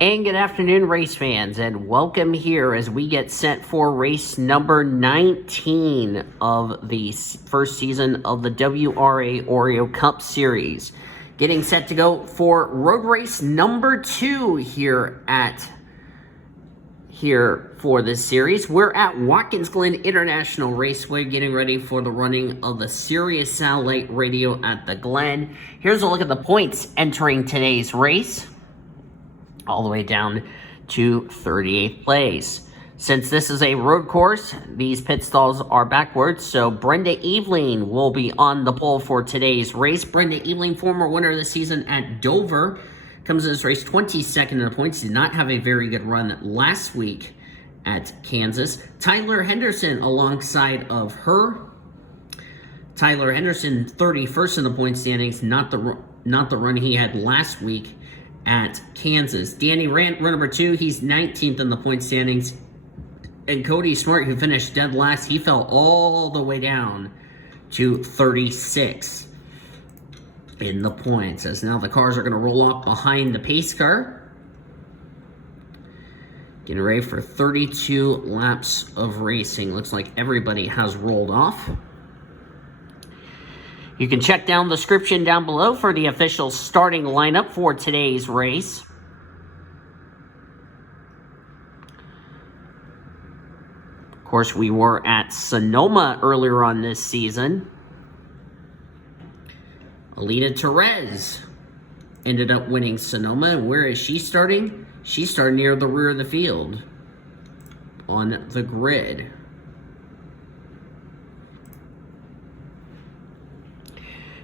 And good afternoon, race fans, and welcome here as we get set for race number 19 of the first season of the WRA Oreo Cup Series. Getting set to go for road race number 2 here for this series. We're at Watkins Glen International Raceway, getting ready for the running of the Sirius Satellite Radio at the Glen. Here's a look at the points entering today's race, all the way down to 38th place. Since this is a road course, these pit stalls are backwards, so Brenda Eveling will be on the pole for today's race. Brenda Eveling, former winner of the season at Dover, comes in this race 22nd in the points. Did not have a very good run last week at Kansas. Tyler Henderson alongside of her. Tyler Henderson 31st in the point standings, not the run he had last week at Kansas. Danny Rant, run number 2, he's 19th in the point standings. And Cody Smart, who finished dead last, he fell all the way down to 36 in the points. As now the cars are going to roll off behind the pace car. Getting ready for 32 laps of racing. Looks like everybody has rolled off. You can check down the description down below for the official starting lineup for today's race. Of course, we were at Sonoma earlier on this season. Alita Perez ended up winning Sonoma. Where is she starting? She's starting near the rear of the field on the grid.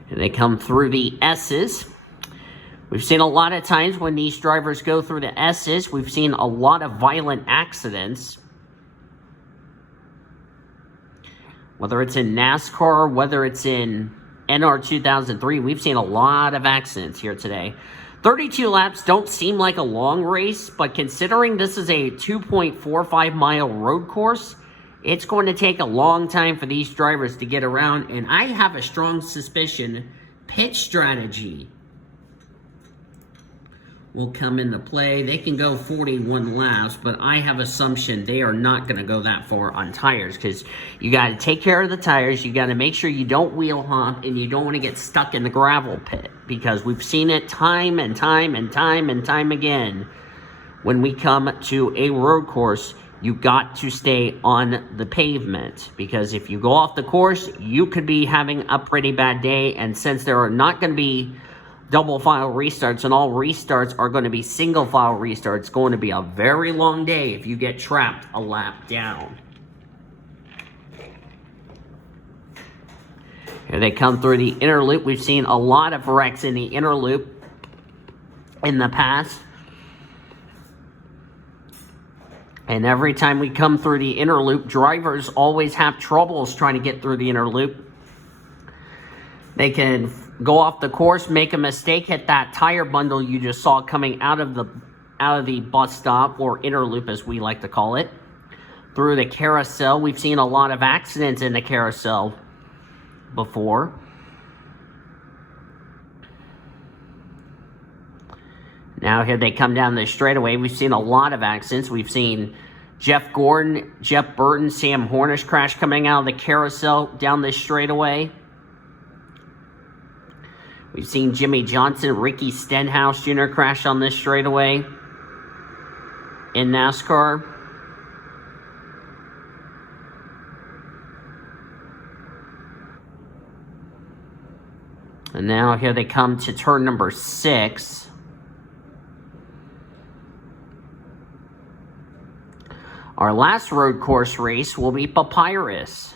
And they come through the S's. We've seen a lot of times when these drivers go through the S's, we've seen a lot of violent accidents. Whether it's in NASCAR, whether it's in NR 2003, we've seen a lot of accidents here today. 32 laps don't seem like a long race, but considering this is a 2.45 mile road course, it's going to take a long time for these drivers to get around, and I have a strong suspicion pit strategy will come into play. They can go 41 laps, but I have assumption they are not going to go that far on tires, because you got to take care of the tires. You got to make sure you don't wheel hop, and you don't want to get stuck in the gravel pit, because we've seen it time and time again. When we come to a road course, you got to stay on the pavement, because if you go off the course, you could be having a pretty bad day. And since there are not going to be double file restarts, and all restarts are going to be single file restarts, it's going to be a very long day if you get trapped a lap down. Here they come through the inner loop. We've seen a lot of wrecks in the inner loop in the past. And every time we come through the inner loop, drivers always have troubles trying to get through the inner loop. They can go off the course, make a mistake, hit that tire bundle you just saw coming out of the bus stop, or inner loop as we like to call it. Through the carousel, we've seen a lot of accidents in the carousel before. Now here they come down the straightaway. We've seen a lot of accidents. We've seen Jeff Gordon, Jeff Burton, Sam Hornish crash coming out of the carousel down this straightaway. We've seen Jimmy Johnson, Ricky Stenhouse Jr. crash on this straightaway in NASCAR. And now here they come to turn number 6. Our last road course race will be Papyrus.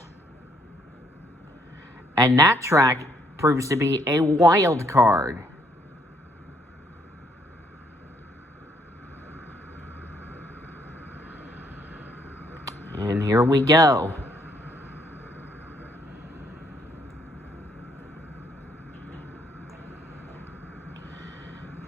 And that track proves to be a wild card. And here we go.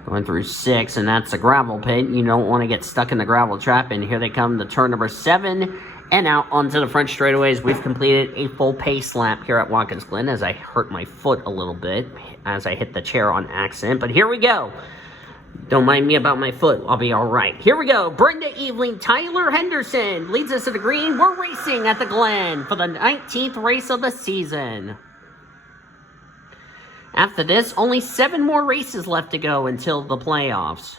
Going through 6, and that's a gravel pit. You don't want to get stuck in the gravel trap. And here they come to turn number 7 and out onto the front straightaways. We've completed a full pace lap here at Watkins Glen, as I hurt my foot a little bit as I hit the chair on accident. But here we go. Don't mind me about my foot. I'll be all right. Here we go. Brenda Eveling, Tyler Henderson leads us to the green. We're racing at the Glen for the 19th race of the season. After this, only 7 more races left to go until the playoffs.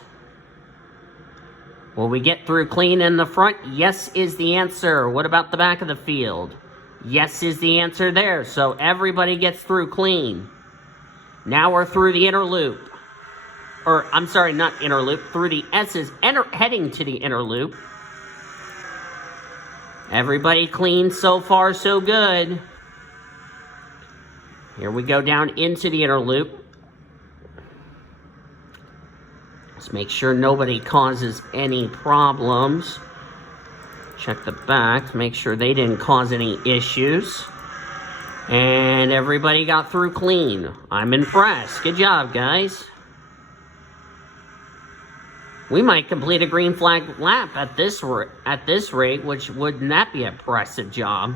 Will we get through clean in the front? Yes is the answer. What about the back of the field? Yes is the answer there. So everybody gets through clean. Now we're through the inner loop. Or, I'm sorry, not inner loop. Through the S's, heading to the inner loop. Everybody clean so far, so good. Here we go down into the inner loop. Let's make sure nobody causes any problems. Check the back to make sure they didn't cause any issues. And everybody got through clean. I'm impressed. Good job, guys. We might complete a green flag lap at this rate, which wouldn't that be an impressive job?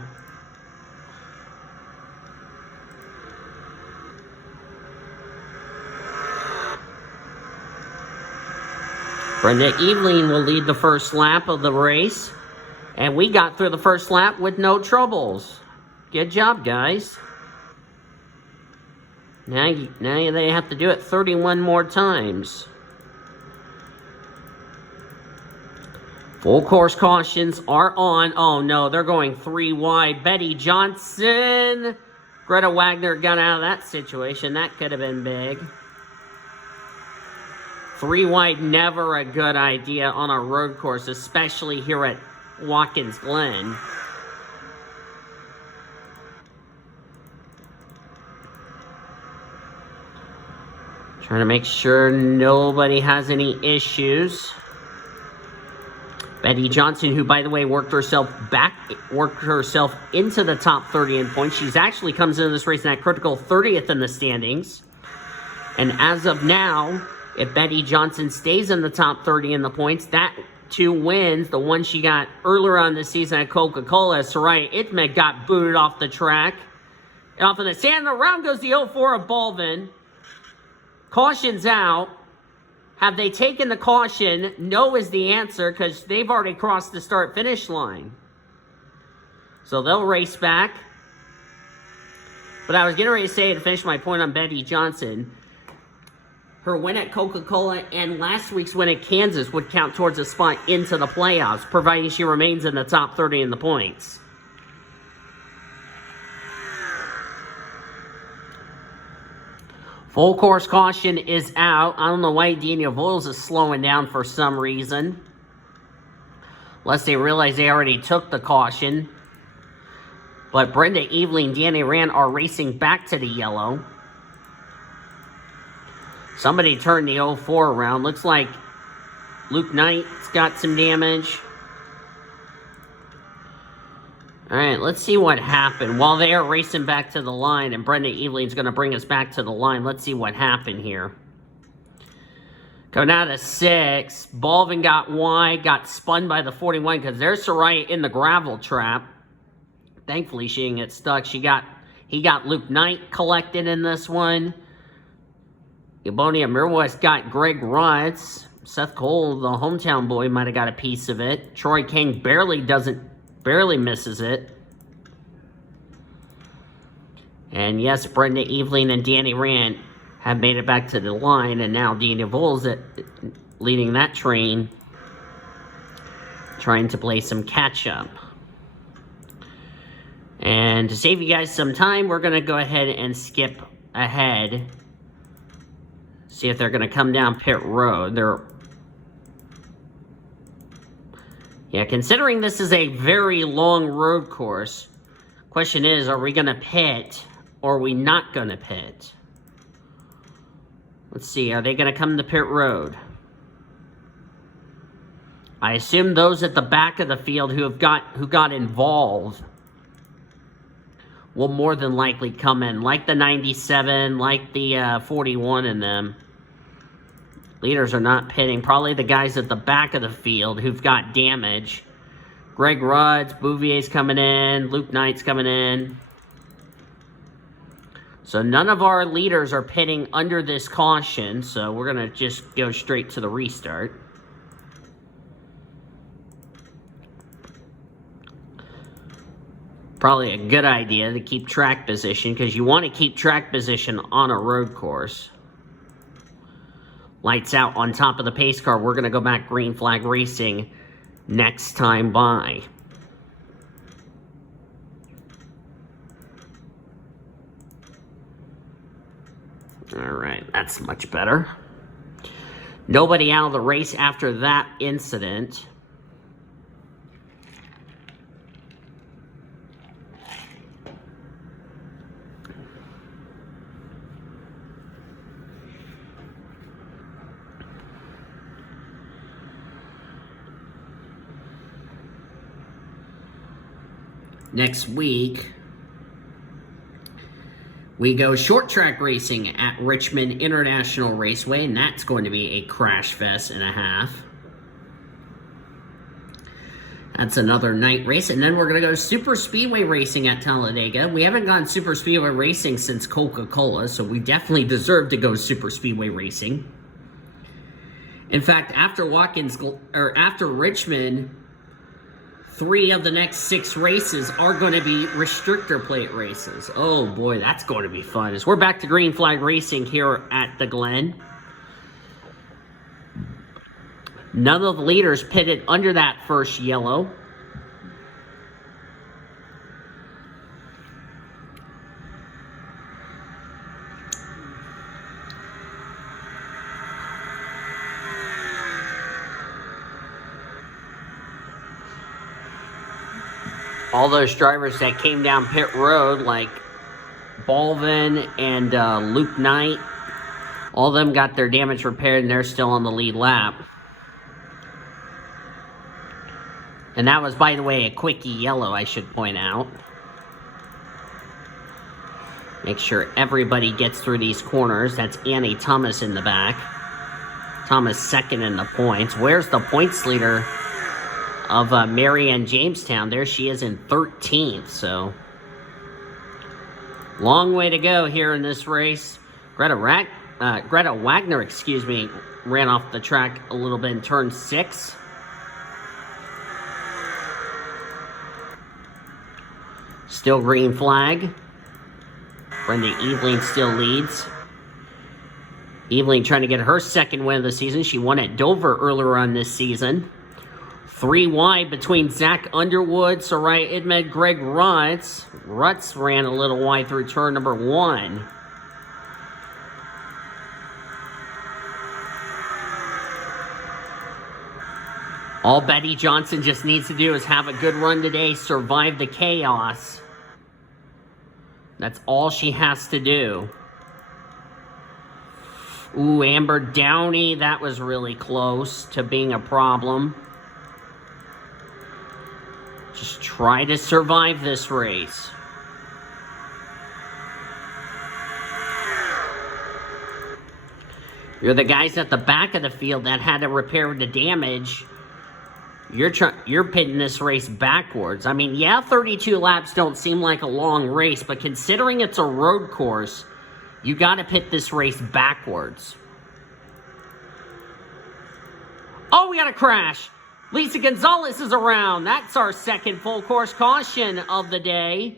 Brenda Eveling will lead the first lap of the race. And we got through the first lap with no troubles. Good job, guys. Now they have to do it 31 more times. Full course cautions are on. Oh no, they're going 3 wide. Betty Johnson. Greta Wagner got out of that situation. That could have been big. 3 wide, never a good idea on a road course, especially here at Watkins Glen. Trying to make sure nobody has any issues. Betty Johnson, who, by the way, worked herself into the top 30 in points. She's actually comes into this race in that critical 30th in the standings. And as of now, if Betty Johnson stays in the top 30 in the points, that 2 wins, the one she got earlier on this season at Coca-Cola, Soraya Itmed got booted off the track. And off in the sand, around goes the 04 of Baldwin. Caution's out. Have they taken the caution? No is the answer, because they've already crossed the start-finish line. So they'll race back. But I was getting ready to say, to finish my point on Betty Johnson, her win at Coca-Cola and last week's win at Kansas would count towards a spot into the playoffs, providing she remains in the top 30 in the points. Full course caution is out. I don't know why Daniel Voiles is slowing down for some reason. Unless they realize they already took the caution. But Brenda Eveling and Danny Rand are racing back to the yellow. Somebody turned the 04 around. Looks like Luke Knight's got some damage. Alright, let's see what happened. While they are racing back to the line, and Brenda Eveling's going to bring us back to the line, let's see what happened here. Going out of 6. Baldwin got wide, got spun by the 41, because there's Soraya in the gravel trap. Thankfully, she didn't get stuck. He got Luke Knight collected in this one. Ebonia Mirwest got Greg Rutz. Seth Cole, the hometown boy, might have got a piece of it. Troy King barely misses it. And yes, Brenda Eveling and Danny Rand have made it back to the line, and now Daniel Voiles leading that train, trying to play some catch-up. And to save you guys some time, we're going to go ahead and skip ahead. See if they're going to come down pit road. Yeah, considering this is a very long road course, question is, are we going to pit or are we not going to pit? Let's see, are they going to come to pit road? I assume those at the back of the field who got involved will more than likely come in, like the 97, like the 41 in them. Leaders are not pitting. Probably the guys at the back of the field who've got damage. Greg Rudds, Bouvier's coming in. Luke Knight's coming in. So none of our leaders are pitting under this caution, so we're going to just go straight to the restart. Probably a good idea to keep track position, because you want to keep track position on a road course. Lights out on top of the pace car. We're going to go back green flag racing next time by. All right, that's much better. Nobody out of the race after that incident. Next week, we go short track racing at Richmond International Raceway, and that's going to be a crash fest and a half. That's another night race, and then we're going to go super speedway racing at Talladega. We haven't gone super speedway racing since Coca-Cola, so we definitely deserve to go super speedway racing. In fact, after Watkins, or after Richmond, 3 of the next 6 races are going to be restrictor plate races. Oh boy, that's going to be fun. As we're back to green flag racing here at the Glen. None of the leaders pitted under that first yellow. All those drivers that came down pit road, like Balvin and Luke Knight, all of them got their damage repaired, and they're still on the lead lap. And that was, by the way, a quickie yellow, I should point out. Make sure everybody gets through these corners. That's Annie Thomas in the back. Thomas second in the points. Where's the points leader of Marianne Jamestown? There she is in 13th, so long way to go here in this race. Greta Wagner, ran off the track a little bit in turn 6. Still green flag. Brenda Eveling still leads. Eveling trying to get her second win of the season. She won at Dover earlier on this season. 3 wide between Zach Underwood, Soraya Idmed, Greg Rutz. Rutz ran a little wide through turn number 1. All Betty Johnson just needs to do is have a good run today, survive the chaos. That's all she has to do. Ooh, Amber Downey, that was really close to being a problem. Just try to survive this race. You're the guys at the back of the field that had to repair the damage. You're pitting this race backwards. I mean, yeah, 32 laps don't seem like a long race, but considering it's a road course, you got to pit this race backwards. Oh, we got a crash. Lisa Gonzalez is around. That's our second full course caution of the day.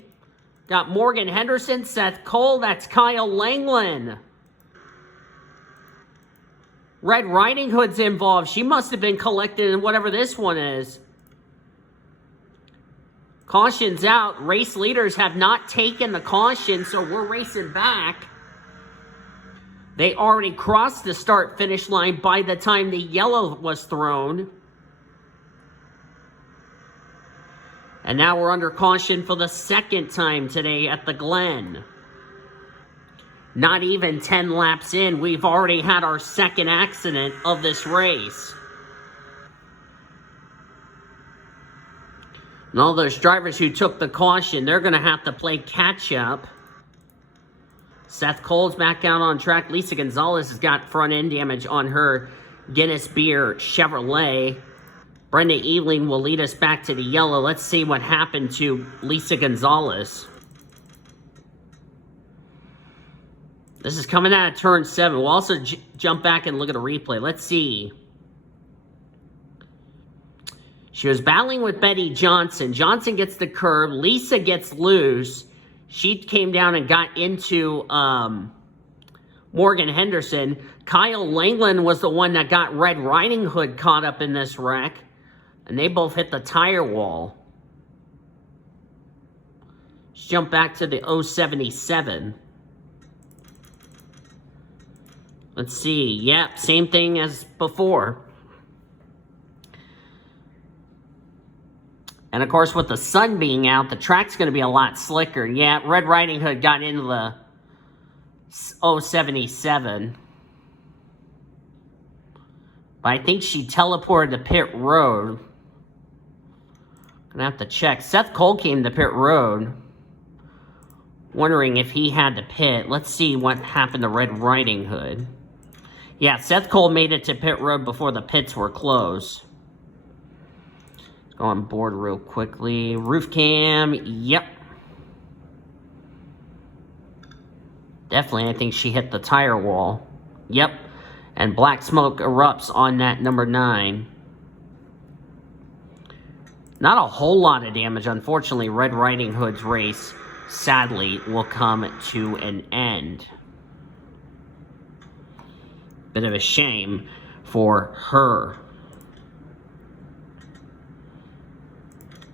Got Morgan Henderson, Seth Cole. That's Kyle Langland. Red Riding Hood's involved. She must have been collected in whatever this one is. Caution's out. Race leaders have not taken the caution, so we're racing back. They already crossed the start-finish line by the time the yellow was thrown. And now we're under caution for the second time today at the Glen. Not even 10 laps in, we've already had our second accident of this race. And all those drivers who took the caution, they're going to have to play catch-up. Seth Cole's back out on track. Lisa Gonzalez has got front-end damage on her Guinness Beer Chevrolet. Brenda Eveling will lead us back to the yellow. Let's see what happened to Lisa Gonzalez. This is coming out of turn 7. We'll also jump back and look at a replay. Let's see. She was battling with Betty Johnson. Johnson gets the curb. Lisa gets loose. She came down and got into Morgan Henderson. Kyle Langland was the one that got Red Riding Hood caught up in this wreck. And they both hit the tire wall. Let's jump back to the 077. Let's see. Yep, same thing as before. And, of course, with the sun being out, the track's going to be a lot slicker. Yeah, Red Riding Hood got into the 077. But I think she teleported to pit road. Going to have to check. Seth Cole came to pit road. Wondering if he had to pit. Let's see what happened to Red Riding Hood. Yeah, Seth Cole made it to pit road before the pits were closed. Let's go on board real quickly. Roof cam, yep. Definitely, I think she hit the tire wall. Yep. And black smoke erupts on that number 9. Not a whole lot of damage. Unfortunately, Red Riding Hood's race, sadly, will come to an end. Bit of a shame for her.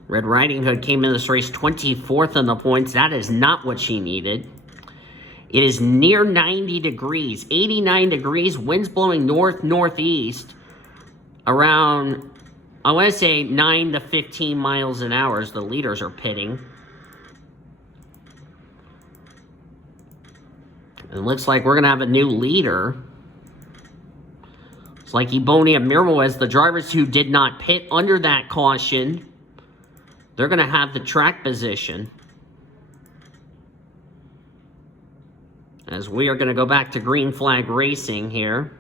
Red Riding Hood came in this race 24th in the points. That is not what she needed. It is near 90 degrees, 89 degrees, winds blowing north-northeast around, I want to say 9 to 15 miles an hour as the leaders are pitting. It looks like we're going to have a new leader. It's like Ebony and Mirwez, the drivers who did not pit under that caution, they're going to have the track position. As we are going to go back to green flag racing here.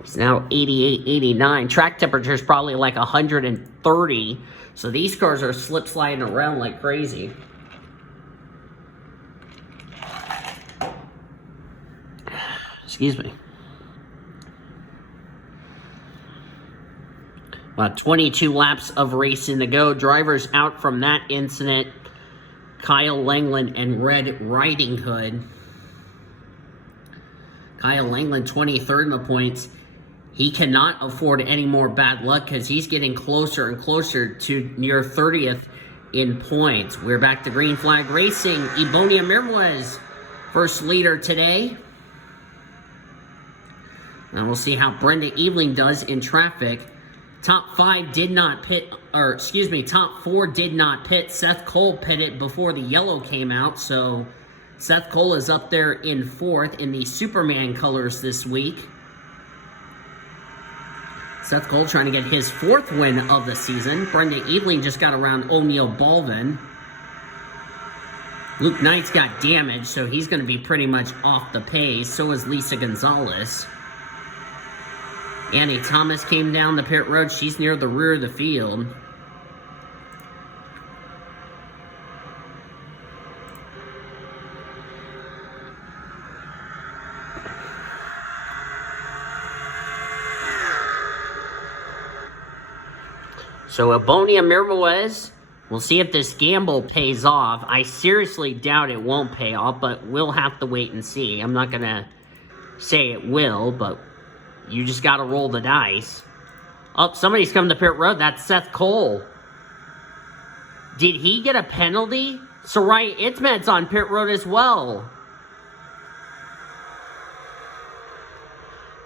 It's now 88, 89. Track temperature is probably like 130. So these cars are slip sliding around like crazy. Excuse me. About 22 laps of racing to go. Drivers out from that incident. Kyle Langland and Red Riding Hood. Kyle Langland 23rd in the points. He cannot afford any more bad luck because he's getting closer and closer to near 30th in points. We're back to green flag racing. Ebonia Mirwez, first leader today. And we'll see how Brenda Eveling does in traffic. Top 5 did not pit, or excuse me, top 4 did not pit. Seth Cole pitted before the yellow came out, so Seth Cole is up there in 4th in the Superman colors this week. Seth Cole trying to get his 4th win of the season. Brenda Eveling just got around O'Neal Balvin. Luke Knight's got damage, so he's going to be pretty much off the pace. So is Lisa Gonzalez. Annie Thomas came down the pit road. She's near the rear of the field. So Ebonia Mirwez, we'll see if this gamble pays off. I seriously doubt it won't pay off, but we'll have to wait and see. I'm not going to say it will, but you just got to roll the dice. Oh, somebody's coming to pit road. That's Seth Cole. Did he get a penalty? Soraya Itzmed's on pit road as well.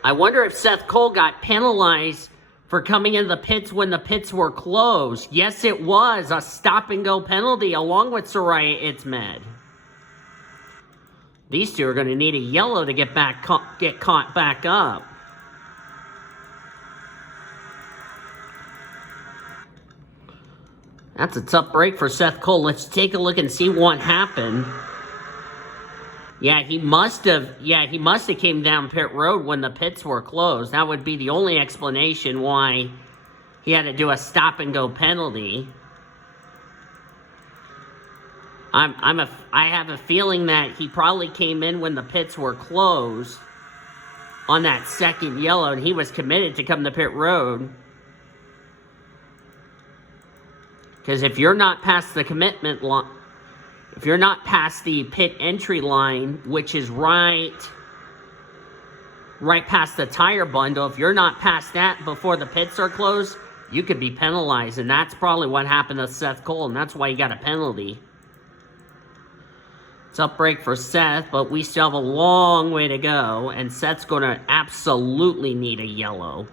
I wonder if Seth Cole got penalized for coming into the pits when the pits were closed. Yes, it was a stop-and-go penalty along with Soraya Itzmed. These two are going to need a yellow to get caught back up. That's a tough break for Seth Cole. Let's take a look and see what happened. Yeah, he must have came down pit road when the pits were closed. That would be the only explanation why he had to do a stop-and-go penalty. I have a feeling that he probably came in when the pits were closed on that second yellow, and he was committed to come to pit road. Because if you're not past the commitment line, if you're not past the pit entry line, which is right past the tire bundle, if you're not past that before the pits are closed, you could be penalized. And that's probably what happened to Seth Cole, and that's why he got a penalty. It's up brake for Seth, but we still have a long way to go, and Seth's going to absolutely need a yellow.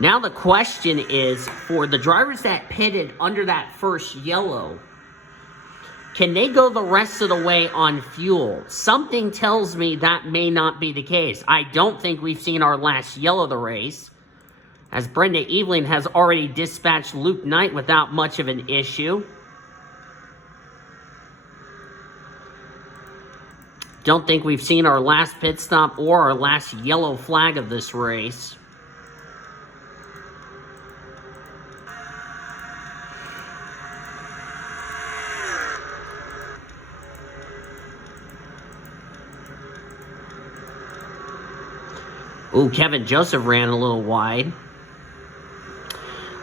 Now the question is, for the drivers that pitted under that first yellow, can they go the rest of the way on fuel? Something tells me that may not be the case. I don't think we've seen our last yellow of the race, as Brenda Eveling has already dispatched Luke Knight without much of an issue. Don't think we've seen our last pit stop or our last yellow flag of this race. Ooh, Kevin Joseph ran a little wide.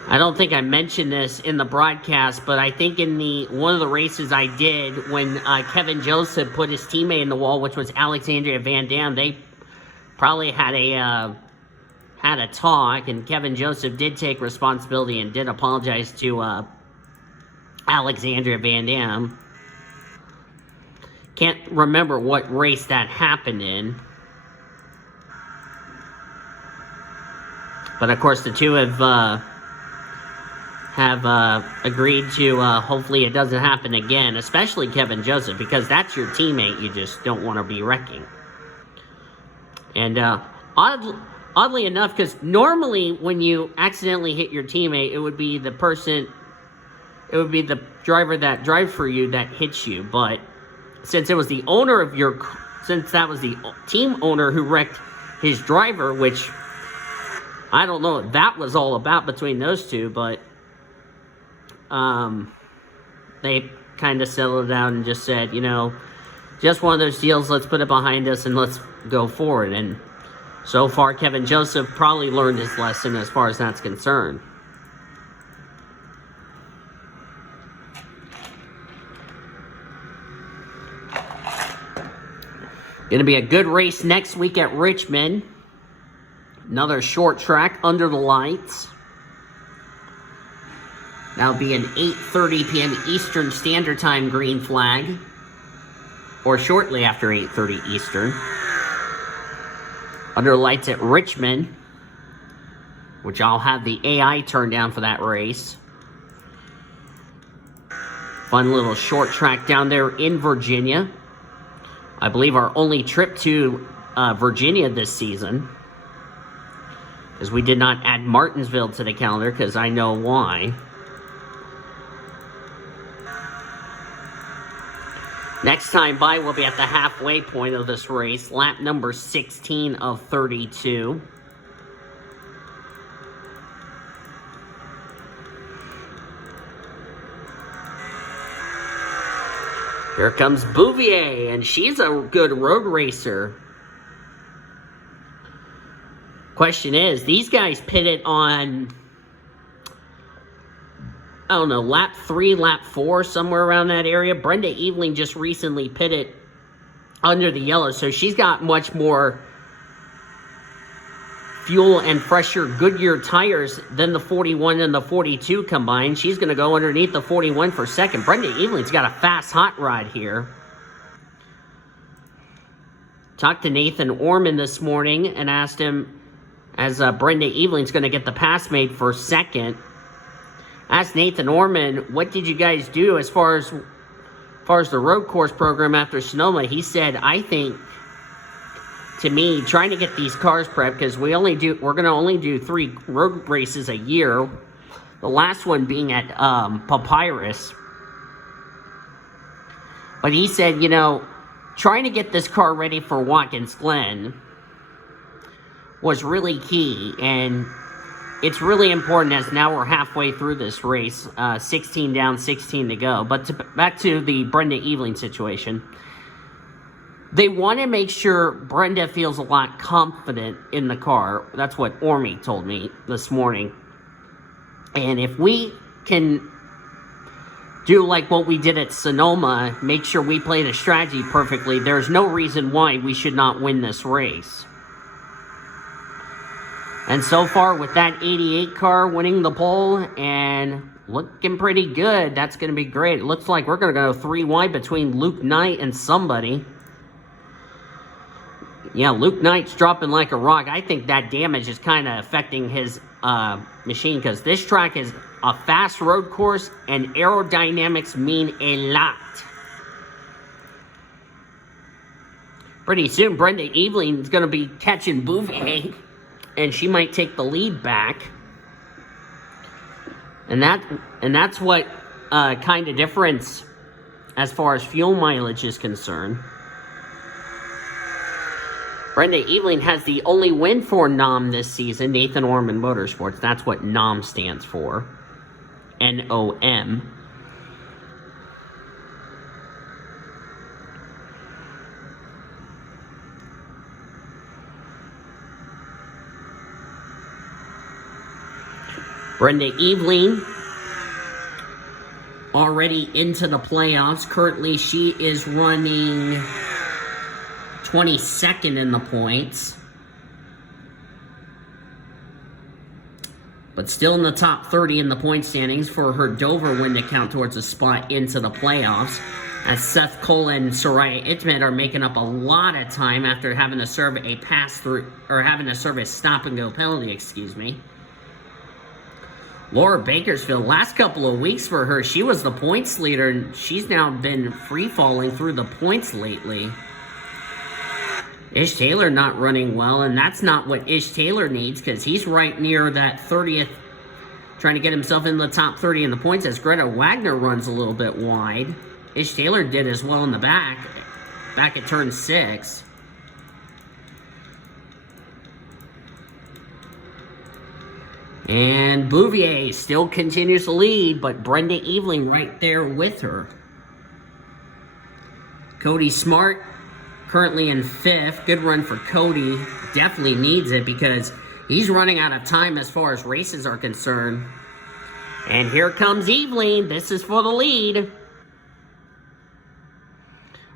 I don't think I mentioned this in the broadcast, but I think in one of the races I did, when Kevin Joseph put his teammate in the wall, which was Alexandria Van Dam, they probably had a talk, and Kevin Joseph did take responsibility and did apologize to Alexandria Van Dam. Can't remember what race that happened in. But of course, the two have agreed to hopefully it doesn't happen again, especially Kevin Joseph, because that's your teammate you just don't want to be wrecking. And oddly enough, because normally when you accidentally hit your teammate, it would be the driver that drives for you that hits you. But since it was the owner of since that was the team owner who wrecked his driver, which I don't know what that was all about between those two, but they kind of settled down and just said, you know, just one of those deals, let's put it behind us and let's go forward. And so far, Kevin Joseph probably learned his lesson as far as that's concerned. Going to be a good race next week at Richmond. Another short track under the lights. That'll be an 8:30 p.m. Eastern Standard Time green flag. Or shortly after 8:30 Eastern. Under the lights at Richmond. Which I'll have the AI turned down for that race. Fun little short track down there in Virginia. I believe our only trip to Virginia this season. Because we did not add Martinsville to the calendar, because I know why. Next time by, we'll be at the halfway point of this race, lap number 16 of 32. Here comes Bouvier, and she's a good road racer. Question is, these guys pitted on, I don't know, lap 3, lap 4, somewhere around that area. Brenda Eveling just recently pitted under the yellow, so she's got much more fuel and fresher Goodyear tires than the 41 and the 42 combined. She's going to go underneath the 41 for second. Brenda Eveling's got a fast hot rod here. Talked to Nathan Orman this morning and asked him, as Brenda Eveling's going to get the pass made for second. Asked Nathan Orman, what did you guys do as far as the road course program after Sonoma? He said, I think, to me, trying to get these cars prepped, because we're going to only do 3 road races a year. The last one being at Papyrus. But he said, you know, trying to get this car ready for Watkins Glen was really key, and it's really important as now we're halfway through this race, 16 down, 16 to go. But back to the Brenda Eveling situation. They want to make sure Brenda feels a lot confident in the car. That's what Ormy told me this morning. And if we can do like what we did at Sonoma, make sure we play the strategy perfectly, there's no reason why we should not win this race. And so far, with that 88 car winning the pole and looking pretty good, that's going to be great. It looks like we're going to go 3 wide between Luke Knight and somebody. Yeah, Luke Knight's dropping like a rock. I think that damage is kind of affecting his machine, because this track is a fast road course and aerodynamics mean a lot. Pretty soon, Brenda Eveling is going to be catching Bouvier, and she might take the lead back. And that's what kind of difference as far as fuel mileage is concerned. Brenda Eveling has the only win for NOM this season, Nathan Orman Motorsports. That's what NOM stands for. N-O-M. Brenda Eveling already into the playoffs. Currently, she is running 22nd in the points, but still in the top 30 in the point standings for her Dover win to count towards a spot into the playoffs, as Seth Cole and Soraya Itmed are making up a lot of time after having to serve a pass-through, or having to serve a stop-and-go penalty, excuse me. Laura Bakersfield, last couple of weeks for her, she was the points leader, and she's now been free-falling through the points lately. Ish Taylor not running well, and that's not what Ish Taylor needs, because he's right near that 30th, trying to get himself in the top 30 in the points, as Greta Wagner runs a little bit wide. Ish Taylor did as well in the back at turn 6. And Bouvier still continues to lead, but Brenda Eveling right there with her. Cody Smart currently in 5th. Good run for Cody. Definitely needs it because he's running out of time as far as races are concerned. And here comes Eveling. This is for the lead.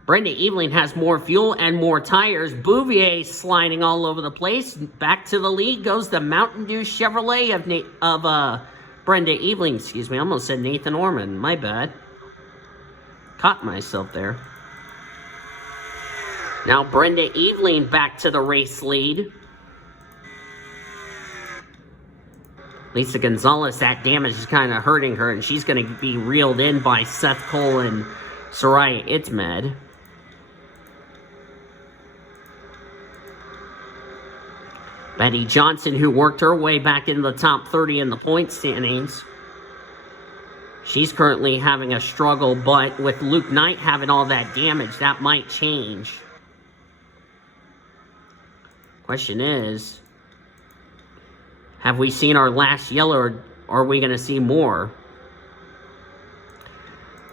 Brenda Eveling has more fuel and more tires. Bouvier sliding all over the place. Back to the lead goes the Mountain Dew Chevrolet of Brenda Eveling. Excuse me, I almost said Nathan Orman. My bad. Caught myself there. Now Brenda Eveling back to the race lead. Lisa Gonzalez, that damage is kind of hurting her, and she's going to be reeled in by Seth Cole and Soraya Itmed. Betty Johnson, who worked her way back into the top 30 in the point standings. She's currently having a struggle, but with Luke Knight having all that damage, that might change. Question is, have we seen our last yellow, or are we going to see more?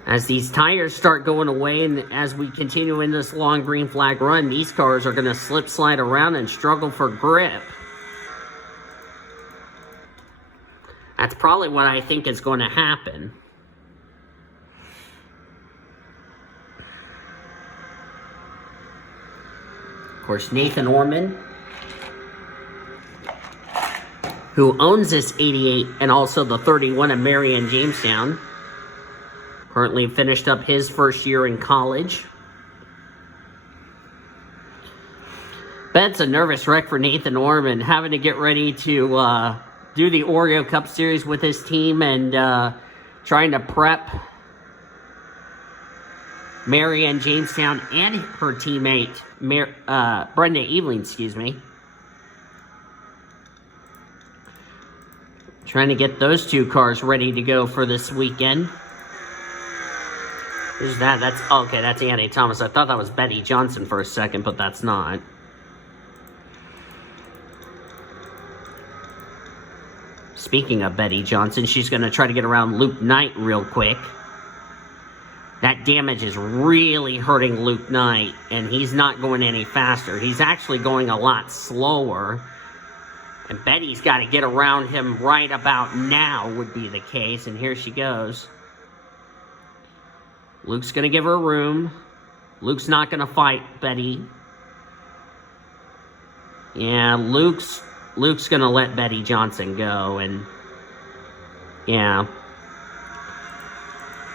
As these tires start going away and as we continue in this long green flag run, these cars are going to slip slide around and struggle for grip. That's probably what I think is going to happen. Of course, Nathan Orman, who owns this 88 and also the 31 of Marion Jamestown, currently finished up his first year in college. Bet it's a nervous wreck for Nathan Orman, having to get ready to do the Oreo Cup Series with his team and trying to prep Marion Jamestown and her teammate, Brenda Eveling, excuse me. Trying to get those two cars ready to go for this weekend. Who's that? Okay, that's Annie Thomas. I thought that was Betty Johnson for a second, but that's not. Speaking of Betty Johnson, she's going to try to get around Luke Knight real quick. That damage is really hurting Luke Knight, and he's not going any faster. He's actually going a lot slower. And Betty's got to get around him right about now would be the case. And here she goes. Luke's going to give her room. Luke's not going to fight Betty. Yeah, Luke's going to let Betty Johnson go. And yeah,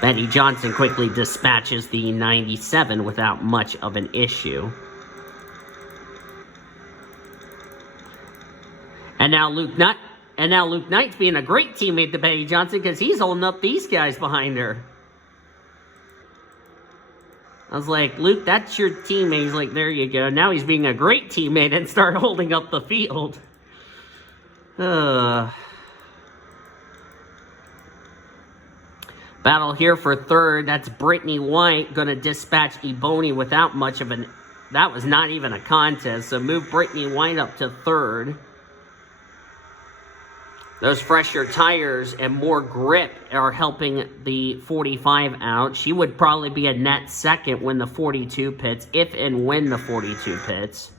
Betty Johnson quickly dispatches the 97 without much of an issue. And now Luke Knight's being a great teammate to Betty Johnson because he's holding up these guys behind her. I was like, Luke, that's your teammate. He's like, there you go. Now he's being a great teammate and start holding up the field. Battle here for third. That's Brittany White going to dispatch Ebony without much of an... That was not even a contest. So move Brittany White up to third. Those fresher tires and more grip are helping the 45 out. She would probably be a net second when the 42 pits, if and when the 42 pits.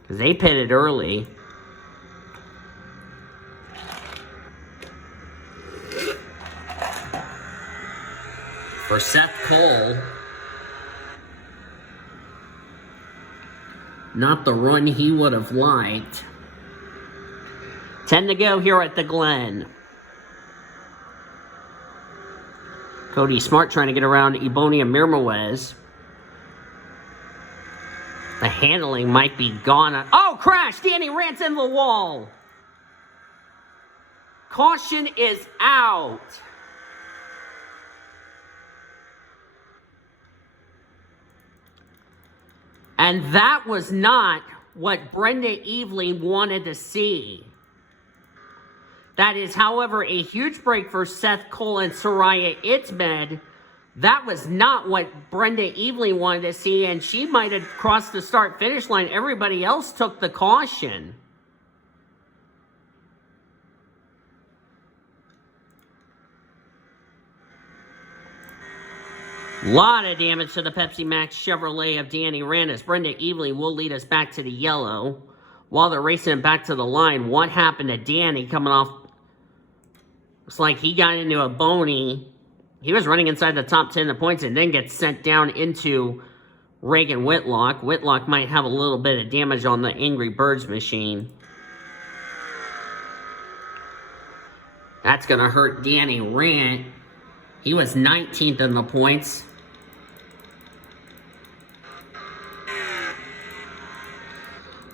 Because they pitted early. For Seth Cole, not the run he would have liked. 10 to go here at the Glen. Cody Smart trying to get around Ebonia Mirmawez. The handling might be gone. Oh, crash! Danny Rance in the wall. Caution is out. And that was not what Brenda Evelyn wanted to see. That is, however, a huge break for Seth Cole and Soraya Itzmed. That was not what Brenda Evelyn wanted to see, and she might have crossed the start-finish line. Everybody else took the caution. Lot of damage to the Pepsi Max Chevrolet of Danny Randis. Brenda Evelyn will lead us back to the yellow. While they're racing back to the line, what happened to Danny coming off? Looks like he got into a bony. He was running inside the top 10 of points and then gets sent down into Reagan Whitlock. Whitlock might have a little bit of damage on the Angry Birds machine. That's going to hurt Danny Rand. He was 19th in the points.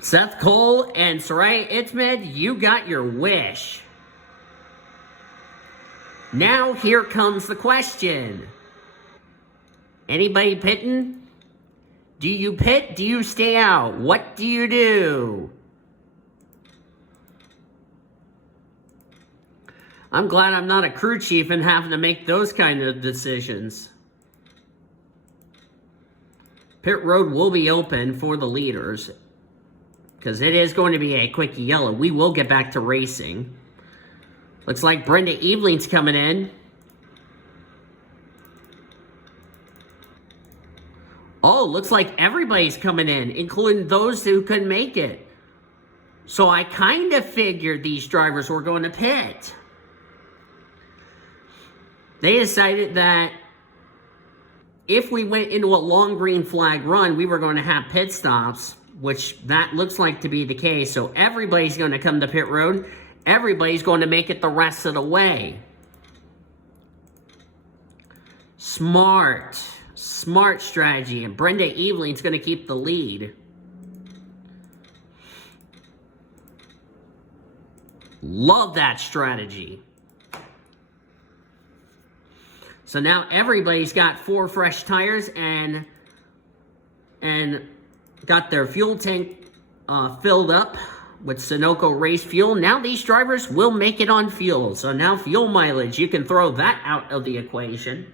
Seth Cole and Soraya Itzmed, you got your wish. Now here comes the question. Anybody pitting? Do you pit? Do you stay out? What do you do? I'm glad I'm not a crew chief and having to make those kind of decisions. Pit road will be open for the leaders because it is going to be a quick yellow. We will get back to racing. Looks like Brenda Evelyn's coming in. Oh, looks like everybody's coming in, including those who couldn't make it. So I kind of figured these drivers were going to pit. They decided that if we went into a long green flag run, we were going to have pit stops, which that looks like to be the case. So everybody's going to come to pit road. Everybody's going to make it the rest of the way. Smart strategy. And Brenda Evelyn's going to keep the lead. Love that strategy. So now everybody's got 4 fresh tires and got their fuel tank filled up with Sunoco race fuel. Now these drivers will make it on fuel. So now fuel mileage, you can throw that out of the equation.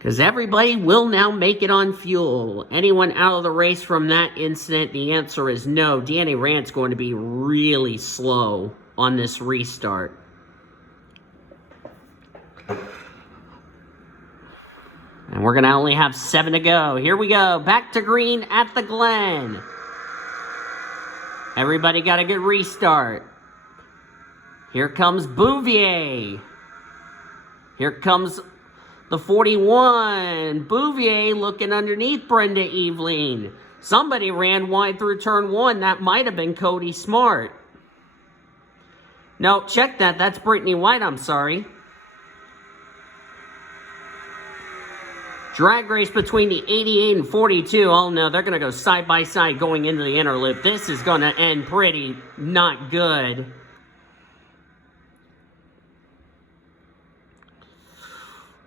Because everybody will now make it on fuel. Anyone out of the race from that incident? The answer is no. Danny Rand's going to be really slow on this restart. And we're going to only have 7 to go. Here we go. Back to green at the Glen. Everybody got a good restart. Here comes Bouvier. Here comes the 41. Bouvier looking underneath Brenda Eveline. Somebody ran wide through turn 1. That might have been Cody Smart. No, check that. That's Brittany White, I'm sorry. Drag race between the 88 and 42. Oh no, they're going to go side by side going into the inner loop. This is going to end pretty not good.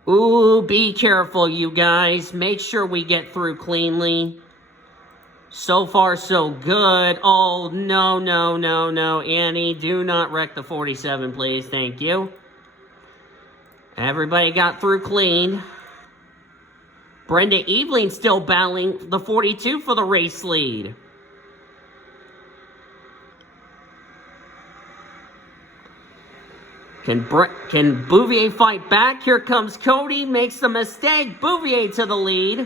Ooh, be careful, you guys. Make sure we get through cleanly. So far, so good. Oh, no, no, no, no. Annie, do not wreck the 47, please. Thank you. Everybody got through clean. Brenda Eveling still battling the 42 for the race lead. Can Bouvier fight back? Here comes Cody, makes the mistake. Bouvier to the lead.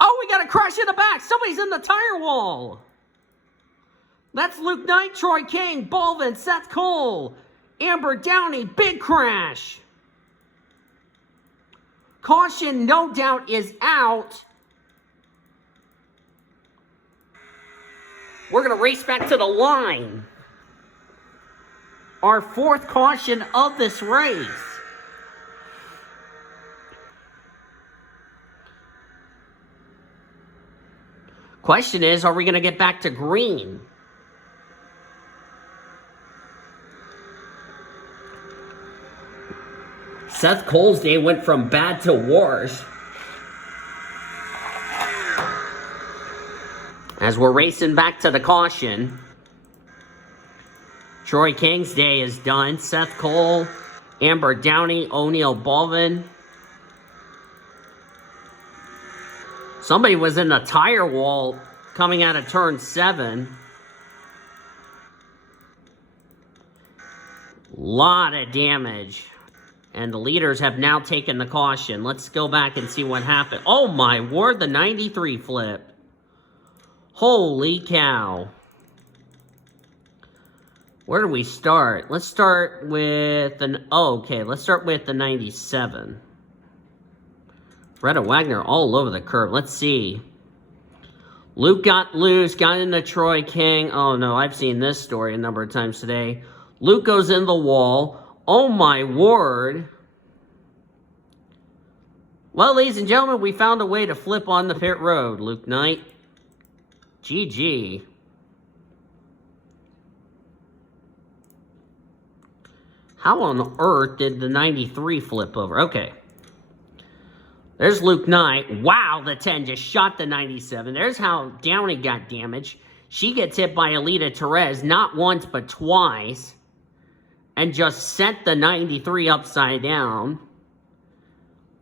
Oh, we got a crash in the back. Somebody's in the tire wall. That's Luke Knight, Troy King, Balvin, Seth Cole, Amber Downey, big crash. Caution, no doubt, is out. We're going to race back to the line. Our 4th caution of this race. Question is, are we going to get back to green? Seth Cole's day went from bad to worse. As we're racing back to the caution. Troy King's day is done. Seth Cole, Amber Downey, O'Neal Balvin. Somebody was in the tire wall coming out of turn 7. Lot of damage. And the leaders have now taken the caution. Let's go back and see what happened. Oh my word, the 93 flip. Holy cow. Where do we start? Let's start with let's start with the 97. Greta Wagner all over the curb. Let's see. Luke got loose, got into Troy King. Oh no, I've seen this story a number of times today. Luke goes in the wall. Oh my word. Well, ladies and gentlemen, we found a way to flip on the pit road, Luke Knight. GG. How on earth did the 93 flip over? Okay. There's Luke Knight. Wow, the 10 just shot the 97. There's how Downey got damaged. She gets hit by Alita Perez, not once but twice. And just sent the 93 upside down.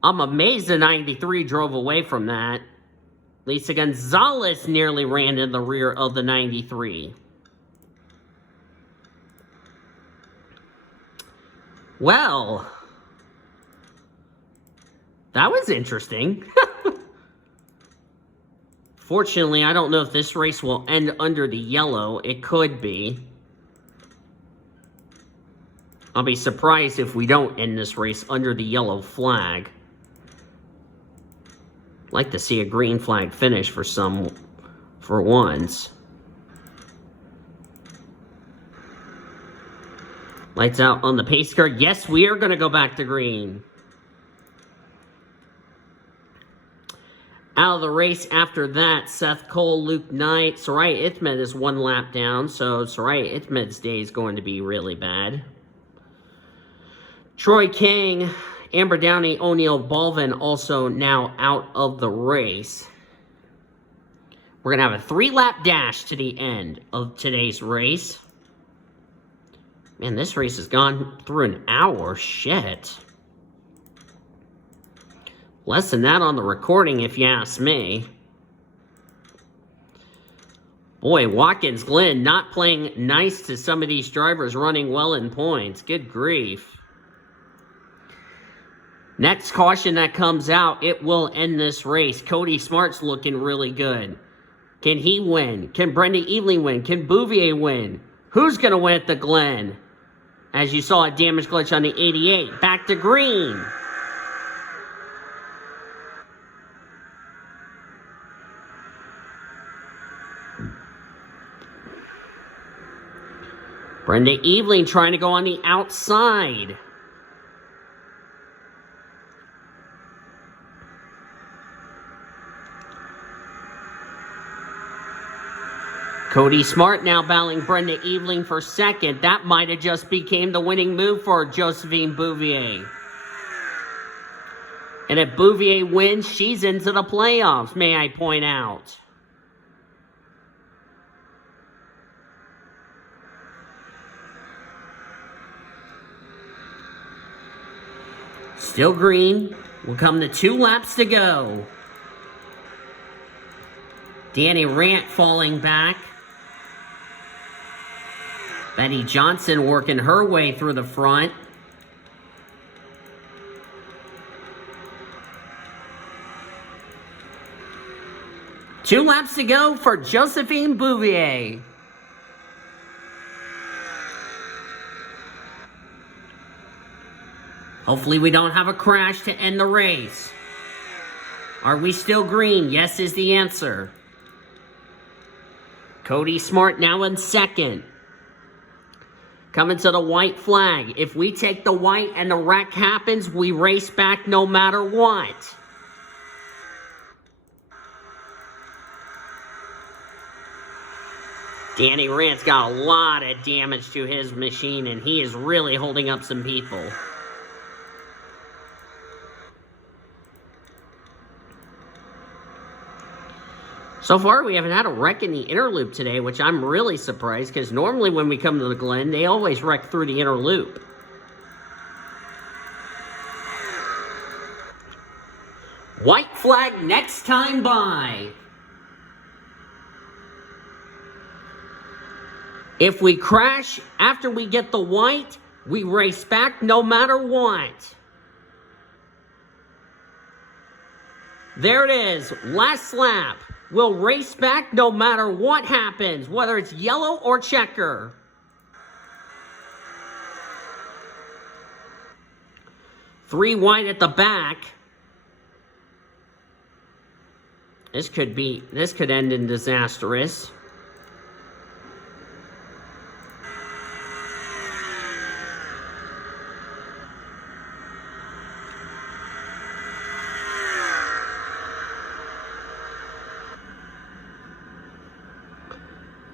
I'm amazed the 93 drove away from that. Lisa Gonzalez nearly ran in the rear of the 93. Well, that was interesting. Fortunately, I don't know if this race will end under the yellow. It could be. I'll be surprised if we don't end this race under the yellow flag. Like to see a green flag finish for once. Lights out on the pace car. Yes, we are going to go back to green. Out of the race after that, Seth Cole, Luke Knight. Soraya Ithmed is 1 lap down, so Soraya Ithmed's day is going to be really bad. Troy King, Amber Downey, O'Neal Balvin also now out of the race. We're going to have a 3-lap dash to the end of today's race. Man, this race has gone through an hour. Shit. Less than that on the recording, if you ask me. Boy, Watkins, Glen not playing nice to some of these drivers running well in points. Good grief. Next caution that comes out, it will end this race. Cody Smart's looking really good. Can he win? Can Brenda Eveling win? Can Bouvier win? Who's going to win at the Glen? As you saw, a damage glitch on the 88. Back to green. Brenda Eveling trying to go on the outside. Cody Smart now battling Brenda Eveling for second. That might have just became the winning move for Josephine Bouvier. And if Bouvier wins, she's into the playoffs, may I point out. Still green. Will come to 2 laps to go. Danny Rant falling back. Betty Johnson working her way through the front. Two laps to go for Josephine Bouvier. Hopefully we don't have a crash to end the race. Are we still green? Yes is the answer. Cody Smart now in second. Coming to the white flag. If we take the white and the wreck happens, we race back no matter what. Danny Rant's got a lot of damage to his machine, and he is really holding up some people. So far, we haven't had a wreck in the inner loop today, which I'm really surprised, because normally when we come to the Glen, they always wreck through the inner loop. White flag next time by. If we crash after we get the white, we race back no matter what. There it is, last lap. We'll race back no matter what happens, whether it's yellow or checker. Three white at the back. This could end in disastrous.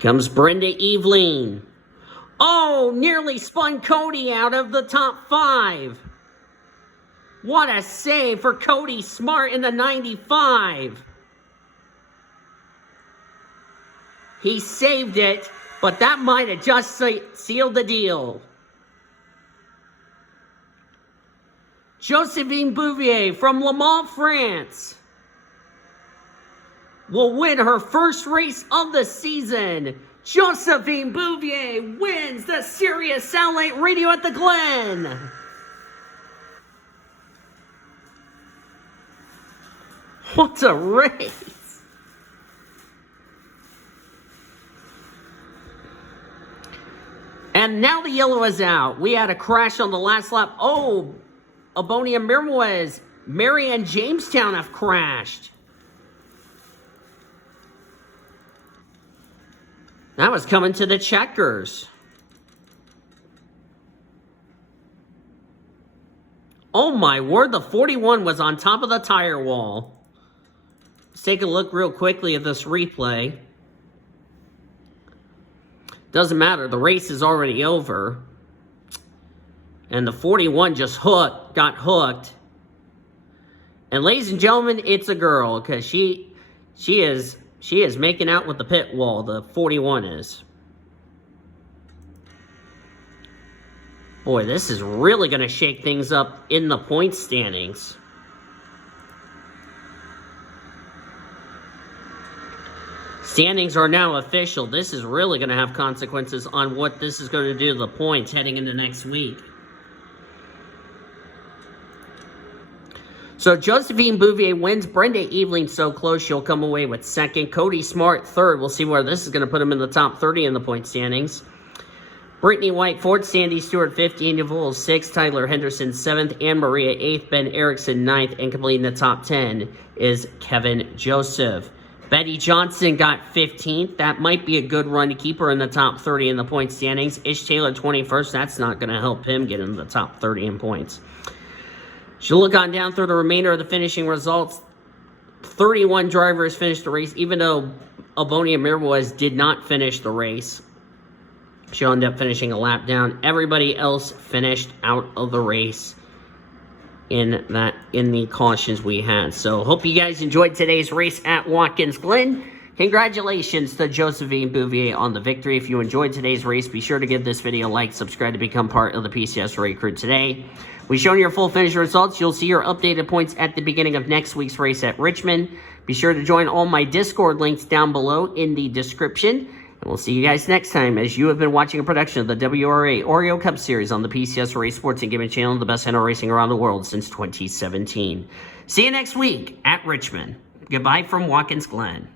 Comes Brenda Eveling. Oh, nearly spun Cody out of the top 5. What a save for Cody Smart in the 95. He saved it, but that might have just sealed the deal. Josephine Bouvier from Le Mans, France, will win her first race of the season. Josephine Bouvier wins the Sirius Satellite Radio at the Glen. What a race. And now the yellow is out. We had a crash on the last lap. Oh, Abonia Mirmoez, Mary and Jamestown have crashed. That was coming to the checkers. Oh my word, the 41 was on top of the tire wall. Let's take a look real quickly at this replay. Doesn't matter, the race is already over. And the 41 just got hooked. And ladies and gentlemen, it's a girl, because she is making out with the pit wall, the 41 is. Boy, this is really going to shake things up in the point standings. Standings are now official. This is really going to have consequences on what this is going to do to the points heading into next week. So Josephine Bouvier wins. Brenda Eveling so close she'll come away with second. Cody Smart third. We'll see where this is going to put him in the top 30 in the point standings. Brittany White fourth. Sandy Stewart fifth. Andy Voles sixth. Tyler Henderson seventh. Anne Maria eighth. Ben Erickson ninth. And completing the top 10 is Kevin Joseph. Betty Johnson got 15th. That might be a good run to keep her in the top 30 in the point standings. Ish Taylor 21st. That's not going to help him get into the top 30 in points. She'll look on down through the remainder of the finishing results. 31 drivers finished the race, even though Abonia Mirwais did not finish the race. She'll end up finishing a lap down. Everybody else finished out of the race in the cautions we had. So hope you guys enjoyed today's race at Watkins Glen. Congratulations to Josephine Bouvier on the victory. If you enjoyed today's race, be sure to give this video a like, subscribe to become part of the PCSRA crew today. We've shown your full finish results. You'll see your updated points at the beginning of next week's race at Richmond. Be sure to join all my Discord links down below in the description. And we'll see you guys next time as you have been watching a production of the WRA Oreo Cup Series on the PCSRA Sports and Gaming Channel, the best handle racing around the world since 2017. See you next week at Richmond. Goodbye from Watkins Glen.